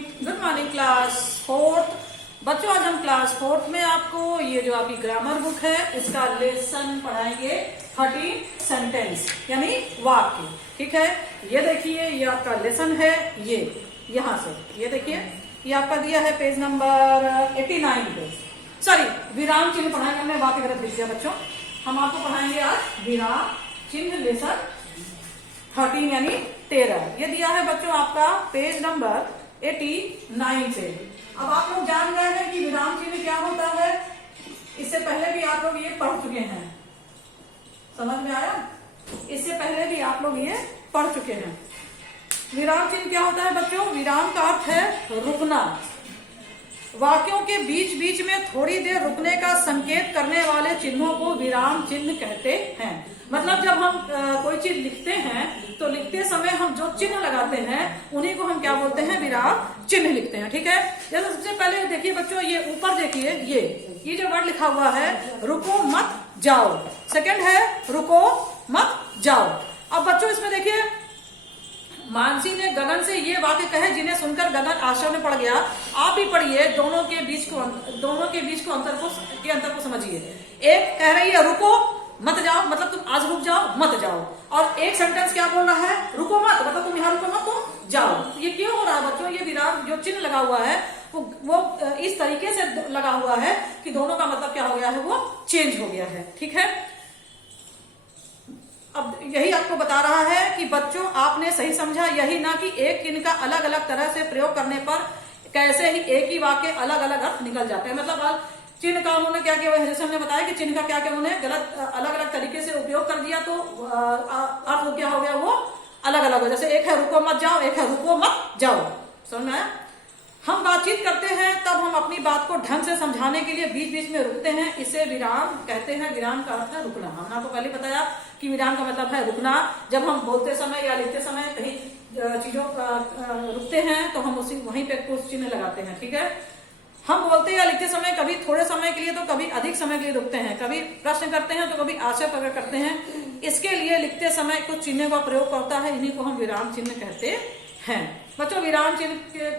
Good morning class fourth. बच्चों आज हम क्लास फोर्थ में आपको ये जो आपकी ग्रामर बुक है इसका लेसन पढ़ाएंगे 30 सेंटेंस यानी वाक्य। ठीक है, ये देखिए ये आपका लेसन है, ये यहाँ से ये देखिए ये आपका दिया है पेज नंबर 89 पे। सॉरी विराम चिन्ह पढ़ाएंगे, हमने वाक्य गलत लिख दिया बच्चों। हम आपको पढ़ाएंगे आज विराम चिन्ह लेसन 13 यानी 13। ये दिया है बच्चों आपका पेज नंबर 89 से। अब आप लोग जान गए हैं कि विराम चिन्ह क्या होता है, इससे पहले भी आप लोग ये पढ़ चुके हैं, समझ में आया? इससे पहले भी आप लोग ये पढ़ चुके हैं। विराम चिन्ह क्या होता है बच्चों? विराम का अर्थ है रुकना। वाक्यों के बीच बीच में थोड़ी देर रुकने का संकेत करने वाले चिन्हों को विराम चिन्ह कहते हैं। मतलब जब हम कोई चीज लिखते हैं तो लिखते समय हम जो चिन्ह लगाते हैं उन्हीं को हम क्या बोलते हैं? विराम चिन्ह लिखते हैं। ठीक है, जैसे सबसे पहले देखिए बच्चों, ये ऊपर देखिए ये जो वर्ड लिखा हुआ है रुको मत जाओ, सेकंड है रुको मत जाओ। अब बच्चों इसमें देखिए मानसी ने गगन से ये वाक्य कहे जिन्हें सुनकर गगन आश्चर्य में पड़ गया। आप भी पढ़िए, दोनों के बीच को अंतर को समझिए। एक कह रही है रुको मत जाओ, मतलब तुम आज रुक जाओ मत जाओ, और एक सेंटेंस क्या बोल रहा है? रुको मत, मतलब तुम यहाँ रुको मत तुम जाओ। ये क्यों हो रहा है बच्चों? ये विराम जो चिन्ह लगा हुआ है वो इस तरीके से लगा हुआ है कि दोनों का मतलब क्या हो गया है? वो चेंज हो गया है। ठीक है, अब यही आपको बता रहा है कि बच्चों आपने सही समझा, यही ना कि एक चिन्ह का अलग अलग तरह से प्रयोग करने पर कैसे ही एक ही वाक्य अलग अलग अर्थ निकल जाते हैं। मतलब चिन्ह का उन्होंने क्या किया, जैसे हमने बताया कि चिन्ह का क्या क्या उन्होंने गलत अलग अलग तरीके से उपयोग कर दिया तो अर्थ क्या हो गया? वो अलग अलग हो। जैसे एक है रुको मत जाओ, एक है रुको मत जाओ। समझ में आया? हम बातचीत करते हैं तब हम अपनी बात को ढंग से समझाने के लिए बीच बीच में रुकते हैं, इसे विराम कहते हैं। विराम का अर्थ है रुकना। हमने आपको पहले बताया कि विराम का मतलब है रुकना। जब हम बोलते समय या लिखते समय कहीं चीजों रुकते हैं तो हम उसी वहीं पे कुछ चिन्ह लगाते हैं। ठीक है, हम बोलते या लिखते समय कभी थोड़े समय के लिए तो कभी अधिक समय के लिए रुकते हैं, कभी प्रश्न करते हैं तो कभी आशय प्रकट करते हैं। इसके लिए लिखते समय कुछ चिन्ह का प्रयोग करता है, इन्हीं को हम विराम चिन्ह कहते हैं। बच्चों विराम चिन्ह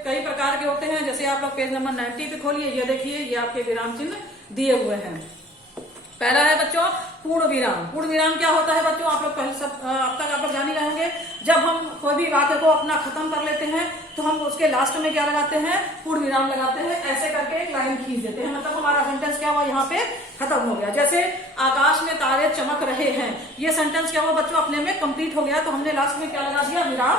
कई प्रकार के होते हैं, जैसे आप लोग पेज नंबर 90 पे खोलिए, ये देखिए ये आपके विराम चिन्ह दिए हुए हैं। पहला है बच्चों पूर्ण विराम। पूर्ण विराम क्या होता है बच्चों? आप लोग पहले सब अब तक आप लोग जान ही रहेंगे। जब हम कोई भी वाक्य को अपना खत्म कर लेते हैं तो हम उसके लास्ट में क्या लगाते हैं? पूर्ण विराम लगाते हैं। ऐसे करके एक लाइन खींच देते हैं, मतलब हमारा सेंटेंस क्या हुआ? यहाँ पे खत्म हो गया। जैसे आकाश में तारे चमक रहे हैं, ये सेंटेंस क्या हुआ बच्चों? अपने में कंप्लीट हो गया, तो हमने लास्ट में क्या लगा दिया? विराम,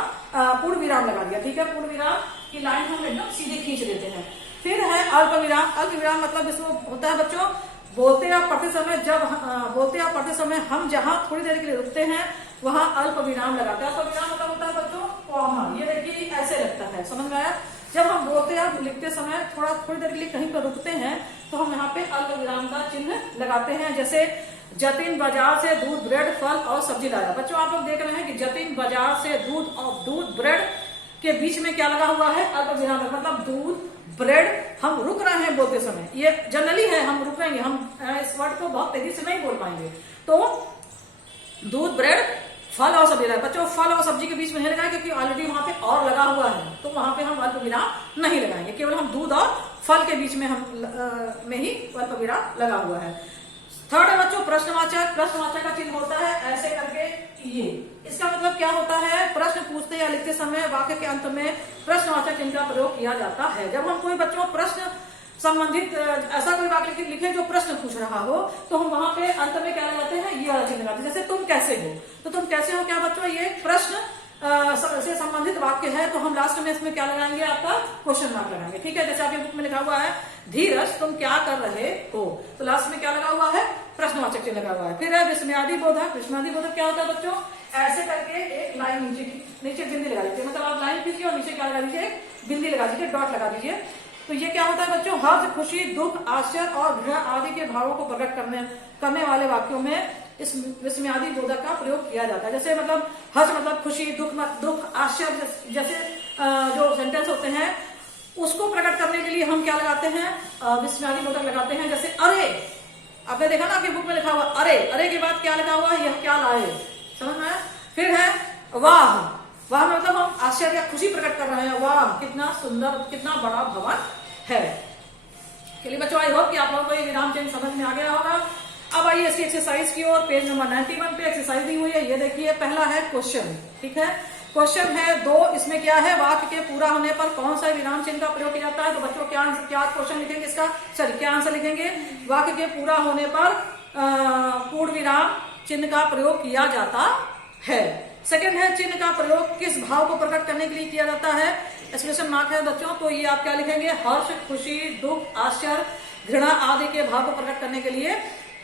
पूर्ण विराम लगा दिया। ठीक है, पूर्ण विराम की लाइन हम एकदम सीधे खींच देते हैं। फिर है अल्प विराम। अल्प विराम मतलब इसमें होता है बच्चों बोलते या पढ़ते समय हम जहां थोड़ी देर के लिए रुकते हैं वहां अल्प विराम लगाते हैं। अल्प विराम मतलब होता है बच्चों कॉमा। ये देखिए ऐसे लगता है, समझ में आया? जब हम बोलते या लिखते समय थोड़ी देर के लिए कहीं पर रुकते हैं तो हम यहाँ पे अल्प विराम का चिन्ह लगाते हैं। जैसे जतिन बाजार से दूध, ब्रेड, फल और सब्जी लाया। बच्चों आप लोग देख रहे हैं कि जतिन बाजार से दूध ब्रेड के बीच में क्या लगा हुआ है? अल्प विराम। मतलब दूध ब्रेड, हम रुक रहे हैं बोलते समय, ये जनरली है, हम रुकेंगे, हम इस वर्ड को बहुत तेजी से नहीं बोल पाएंगे। तो दूध, ब्रेड, फल और सब्जी लगाए। बच्चों फल और सब्जी के बीच में नहीं लगाए क्योंकि ऑलरेडी वहां पे और लगा हुआ है, तो वहां पे हम अल्प विराम नहीं लगाएंगे। केवल हम दूध और फल के बीच में में ही अल्प विराम लगा हुआ है। थर्ड है बच्चों प्रश्नवाचक। प्रश्नवाचक का चिन्ह होता है ऐसे करके ये। इसका मतलब क्या होता है? प्रश्न पूछते या लिखते समय वाक्य के अंत में प्रश्नवाचक चिन्ह का प्रयोग किया जाता है। जब हम कोई बच्चों प्रश्न संबंधित ऐसा कोई वाक्य लिखे जो प्रश्न पूछ रहा हो तो हम वहां पे अंत में क्या लगाते हैं? ये वाला चिन्ह लगाते हैं। जैसे तुम कैसे हो, तो तुम कैसे हो क्या बच्चों? ये प्रश्न से संबंधित वाक्य है, तो हम लास्ट में इसमें क्या लगाएंगे? आपका क्वेश्चन मार्क लगाएंगे। ठीक है, जैसे आपकी बुक में लिखा हुआ है धीरज तुम क्या कर रहे हो, तो लास्ट में क्या लगा हुआ है? प्रश्नवाचक चिन्ह लगा हुआ है। फिर है विस्मयादि बोधक। विस्मयादि बोधक क्या होता है बच्चों? ऐसे करके एक लाइन नीचे बिंदी लगा दीजिए, मतलब आप लाइन खींचिए और नीचे क्या लगा दीजिए? एक बिंदी लगा दीजिए, डॉट लगा दीजिए। तो ये क्या होता है बच्चों? हर्ष, खुशी, दुख, आश्चर्य और घृणा आदि के भावों को प्रकट करने वाले वाक्यों में इस विस्मयादि बोधक का प्रयोग किया जाता है। जैसे मतलब हर्ष मतलब खुशी, दुख, आश्चर्य जैसे जो सेंटेंस होते हैं उसको प्रकट करने के लिए हम क्या लगाते हैं? विस्मयादि बोधक लगाते हैं। जैसे अरे, आपने देखा ना आपकी बुक में लिखा हुआ अरे, अरे के बाद क्या लिखा हुआ है? यह क्या लाए। समझ में? फिर है वाह। वाह में मतलब हम आश्चर्य या खुशी प्रकट कर रहे हैं, वाह कितना सुंदर, कितना बड़ा भवन है। चलिए बच्चों, आई होप कि आप लोगों को ये विराम चिन्ह समझ में आ गया होगा। अब आइए इसकी एक्सरसाइज की ओर। पेज नंबर 91 पे एक्सरसाइज दी हुई है, ये देखिए। पहला है क्वेश्चन, ठीक है। क्वेश्चन है 2, इसमें क्या है, वाक्य के पूरा होने पर कौन सा विराम चिन्ह का प्रयोग किया जाता है। तो बच्चों क्या क्वेश्चन लिखेंगे इसका, सॉरी क्या आंसर लिखेंगे, वाक्य के पूरा होने पर पूर्ण विराम चिन्ह का प्रयोग किया जाता है। सेकंड है, चिन्ह का प्रयोग किस भाव को प्रकट करने के लिए किया जाता है, एक्सप्रेशन मार्क है बच्चों। तो ये आप क्या लिखेंगे, हर्ष, खुशी, दुख, आश्चर्य, घृणा आदि के भाव को प्रकट करने के लिए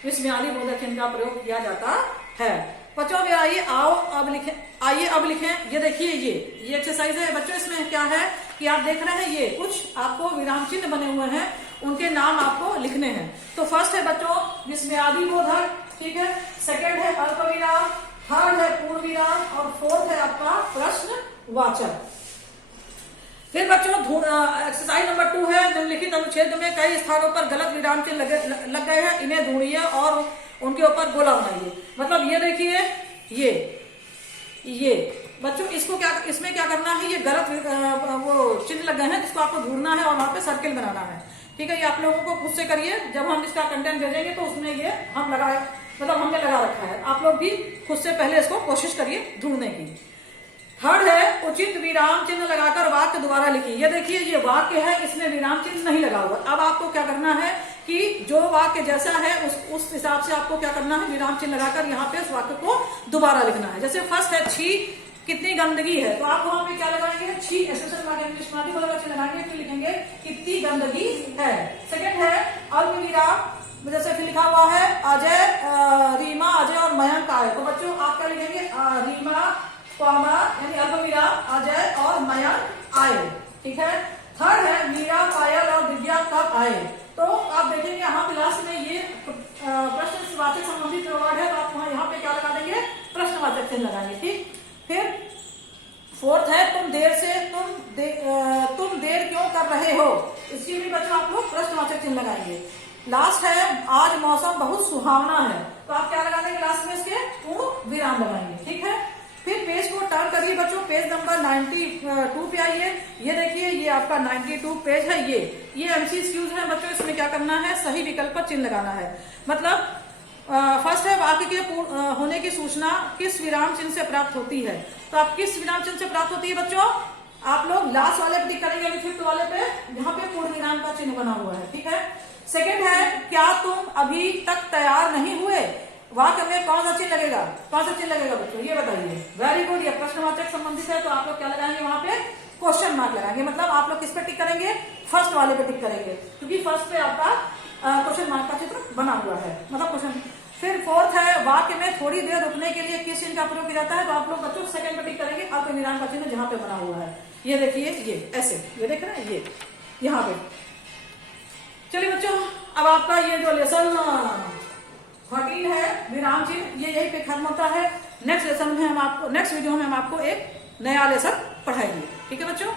विस्मयादी बोधक चिन्ह का प्रयोग किया जाता है। बच्चों आइए अब लिखें, ये देखिए ये एक्सरसाइज है बच्चों। इसमें क्या है कि आप देख रहे हैं, ये कुछ आपको विराम चिन्ह बने हुए हैं, उनके नाम आपको लिखने हैं। तो फर्स्ट है बच्चों विस्मयादी बोधक, ठीक है। सेकंड है अल्प विराम, थर्ड है पूर्ण विराम और फोर्थ है आपका प्रश्नवाचक। फिर बच्चों एक्सरसाइज नंबर 2 है, निम्नलिखित अनुच्छेद में कई स्थानों पर गलत विराम चिन्ह लग गए हैं, इन्हें ढूंढिए और उनके ऊपर गोला बनाइए। मतलब ये देखिए ये बच्चों इसको क्या, इसमें क्या करना है, ये गलत वो चिन्ह लग गए हैं जिसको आपको ढूंढना है और वहां पे सर्किल बनाना है, ठीक है। ये आप लोगों को खुद से करिए, जब हम इसका कंटेंट भेजेंगे तो उसमें ये हम लगाए, मतलब हमने लगा रखा है, आप लोग भी खुद से पहले इसको कोशिश करिए ढूंढने की। थर्ड है उचित विराम चिन्ह लगाकर वाक्य दोबारा लिखिए। ये देखिए ये वाक्य है, इसमें विराम चिन्ह नहीं लगा हुआ। अब आपको क्या करना है कि जो वाक्य जैसा है उस हिसाब से आपको क्या करना है, विराम चिन्ह लगाकर यहाँ पे उस वाक्य को दोबारा लिखना है। जैसे फर्स्ट है छी कितनी गंदगी है, तो आप वहां पे क्या लगाएंगे, छी एक्सप्रेशन लगाएंगे, इंग्लिश में चिन्ह लगाएंगे, फिर लिखेंगे कितनी गंदगी है। सेकंड है अल्प विराम, जैसे फिर लिखा हुआ है अजय, रीमा, अजय और मयंक आए, तो बच्चों आप क्या लिखेंगे, रीमा कॉमा यानी अल्प विराम अजय और मयंक आए, ठीक है। थर्ड है मीरा, पायल और दिव्या कब आए, तो आप देखेंगे यहाँ पे लास्ट में ये प्रश्नवाचक संबंधित वर्ड है, तो आप वहां यहाँ पे क्या लगा देंगे, प्रश्नवाचक चिन्ह लगाएंगे, ठीक। फिर फोर्थ है तुम देर क्यों कर रहे हो, इसकी भी बच्चों आप लोग प्रश्नवाचक चिन्ह लगाएंगे। लास्ट है आज मौसम बहुत सुहावना है, तो आप क्या लगा देंगे लास्ट में, इसके पूर्ण विराम लगाएंगे, ठीक है। फिर पेज को टर्न करिए बच्चों, पेज नंबर 92 पे आइए। ये देखिए ये आपका 92 पेज है, ये MCQs है बच्चों। इसमें क्या करना है, सही विकल्प पर चिन्ह लगाना है। मतलब फर्स्ट है वाक्य के होने की सूचना किस विराम चिन्ह से प्राप्त होती है, तो आप किस विराम चिन्ह से प्राप्त होती है बच्चों, आप लोग लास्ट वाले पे टिक करेंगे, यानी फिफ्थ वाले पे जहाँ पे पूर्ण विराम का चिन्ह बना हुआ है, ठीक है। सेकेंड है क्या तुम अभी तक तैयार नहीं हुए, वाक्य में कौन सा चिन्ह लगेगा, कौन सा चिन्ह लगेगा बच्चों, ये बताइए। वेरी गुड, ये प्रश्नवाचक संबंधित है, तो आप लोग क्या लगाएंगे वहां पे, क्वेश्चन मार्क लगाएंगे। मतलब आप लोग किस पे टिक करेंगे, फर्स्ट वाले पे टिक करेंगे, क्योंकि फर्स्ट पे आपका क्वेश्चन मार्क का चित्र बना हुआ है, मतलब क्वेश्चन। फिर फोर्थ है वाक्य में थोड़ी देर रुकने के लिए किस चिन्ह का प्रयोग किया जाता है, तो आप लोग बच्चों सेकंड पे टिक करेंगे, अल्प विराम का चिन्ह जहां पे बना हुआ है। ये देखिए ये ऐसे, ये देख रहे हैं ये यहाँ पे। चलिए बच्चों, अब आपका ये जो लेसन 13 है विराम चिन्ह, ये यही पे खत्म होता है। नेक्स्ट लेसन में हम आपको, नेक्स्ट वीडियो में हम आपको एक नया लेसन पढ़ाएंगे, ठीक है बच्चों।